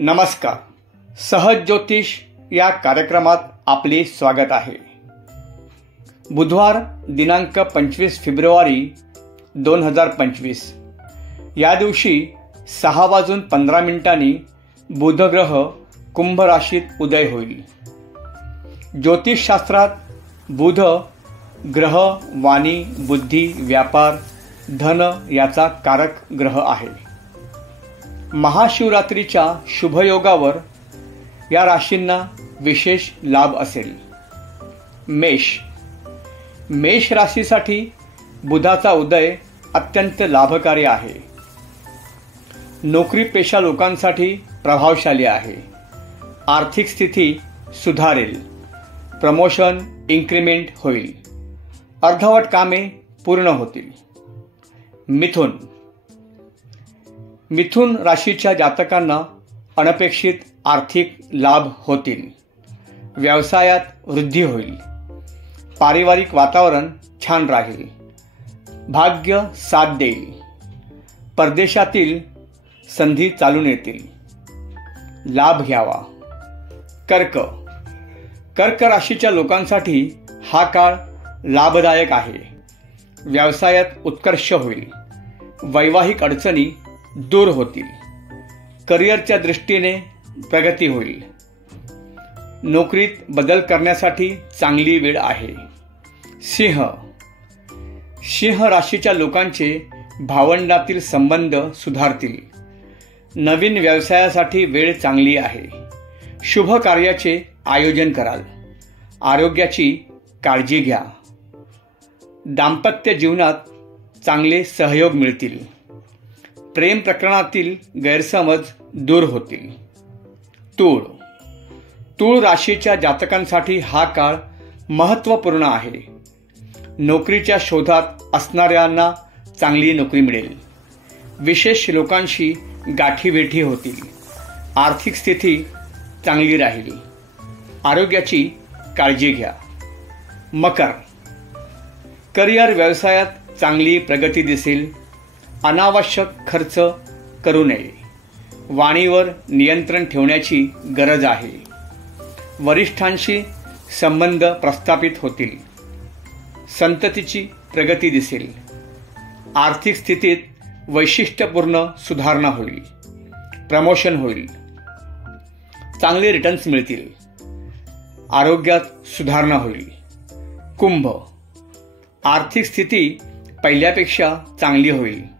नमस्कार. सहज ज्योतिष या कार्यक्रमात आपले स्वागत आहे. बुधवार दिनांक 25 फेब्रुवारी 2025 या दिवशी 6:15 बुधग्रह कुंभ राशीत उदय होईल. ज्योतिषशास्त्रात बुध ग्रह वाणी, बुद्धी, व्यापार, धन याचा कारक ग्रह आहे. महाशिवरात्रीच्या शुभयोगावर या राशींना विशेष लाभ असेल. मेष राशीसाठी बुधाचा उदय अत्यंत लाभकारी आहे. नोकरी पेशा लोकांसाठी प्रभावशाली आहे. आर्थिक स्थिती सुधारेल. प्रमोशन, इन्क्रिमेंट होईल. अर्धवट कामे पूर्ण होतील. मिथुन राशीच्या जातकांना अनपेक्षित आर्थिक लाभ होतील. व्यवसायात वृद्धी होईल. पारिवारिक वातावरण छान राहील. भाग्य साथ देईल. परदेशातील संधी चालून येतील. लाभ घ्यावा. कर्क राशीच्या लोकांसाठी हा काळ लाभदायक आहे. व्यवसायात उत्कर्ष होईल. वैवाहिक अडचणी दूर होतील. करिअरच्या दृष्टीने प्रगती होईल. नोकरीत बदल करण्यासाठी चांगली वेळ आहे. सिंह राशीच्या लोकांचे भावंडातील संबंध सुधारतील. नवीन व्यवसायासाठी वेळ चांगली आहे. शुभ कार्याचे आयोजन कराल. आरोग्याची काळजी घ्या. दाम्पत्य जीवनात चांगले सहयोग मिळतील. प्रेम प्रकरणातील गैरसमज दूर होतील. तूळ राशीच्या जातकांसाठी हा काळ महत्त्वपूर्ण आहे. नोकरीच्या शोधात असणाऱ्यांना चांगली नोकरी मिळेल. विशेष लोकांशी गाठीभेटी होतील. आर्थिक स्थिती चांगली राहील. आरोग्याची काळजी घ्या. मकर. करिअर व्यवसायात चांगली प्रगती दिसेल. अनावश्यक खर्च करू नये. वाणीवर नियंत्रण ठेवण्याची गरज आहे. वरिष्ठांशी संबंध प्रस्थापित होतील. संततीची प्रगती दिसेल. आर्थिक स्थितीत वैशिष्ट्यपूर्ण सुधारणा होईल. प्रमोशन होईल. चांगले रिटर्न्स मिळतील. आरोग्यात सुधारणा होईल. कुंभ. आर्थिक स्थिती पहिल्यापेक्षा चांगली होईल.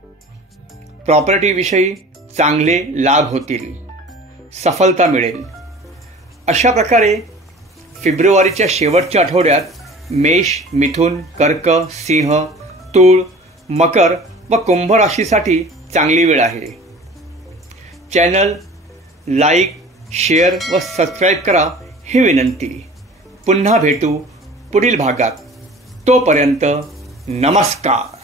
प्रॉपर्टीविषयी चांगले लाभ होतील. सफलता मिळेल. अशा प्रकारे फेब्रुवारीच्या शेवटच्या आठवड्यात मेष, मिथुन, कर्क, सिंह, तूळ, मकर व कुंभ राशीसाठी चांगली वेळ आहे. चॅनल लाईक, शेअर व सबस्क्राईब करा ही विनंती. पुन्हा भेटू पुढील भागात. तोपर्यंत नमस्कार.